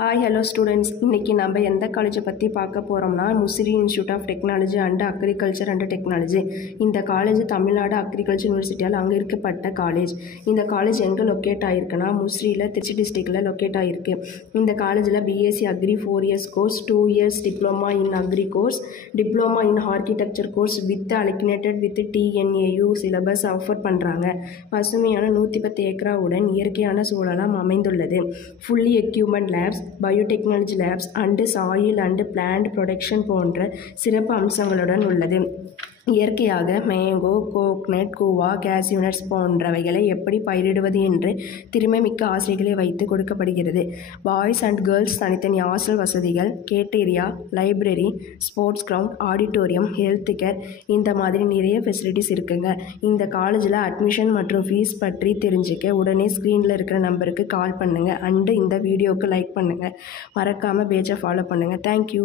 Hi hello students, இன்றைக்கி நம்ம எந்த காலேஜை பற்றி பார்க்க போகிறோம்னா Musiri institute of technology and agriculture and technology. இந்த காலேஜ் தமிழ்நாடு அக்ரிகல்ச்சர் யூனிவர்சிட்டியால் அங்கீகரிக்கப்பட்ட காலேஜ். இந்த காலேஜ் எங்கே லொக்கேட் ஆகிருக்குன்னா முசிறியில், திருச்சி டிஸ்ட்ரிக்டில் லொக்கேட் ஆகிருக்கு. இந்த காலேஜில் BSc agri 4 years course, 2 years diploma in agri course, diploma in architecture course with aligned with TNAU syllabus offer பண்ணுறாங்க. பசுமையான 110 ஏக்கராவுடன் இயற்கையான சூழலாம் அமைந்துள்ளது. Fully equipment labs, biotechnology labs and soil and plant production போன்ற சிறப்பு அம்சங்களுடன் உள்ளது. இயற்கையாக மேங்கோ, கோக்னட், கூவா, கேசியூநட்ஸ் போன்றவைகளை எப்படி பயிரிடுவது என்று திறமைமிக்க ஆசிரியர்களை வைத்து கொடுக்கப்படுகிறது. பாய்ஸ் அண்ட் கேர்ள்ஸ் தனித்தனி ஹாஸ்டல் வசதிகள், cafeteria, library, sports ground, auditorium, health care இந்த மாதிரி நிறைய ஃபெசிலிட்டிஸ் இருக்குங்க. இந்த காலேஜில் அட்மிஷன் மற்றும் ஃபீஸ் பற்றி தெரிஞ்சுக்க உடனே ஸ்க்ரீனில் இருக்கிற நம்பருக்கு கால் பண்ணுங்கள். அண்டு இந்த வீடியோவுக்கு லைக் பண்ணுங்கள். மறக்காமல் பேஜை ஃபாலோ பண்ணுங்கள். தேங்க்யூ.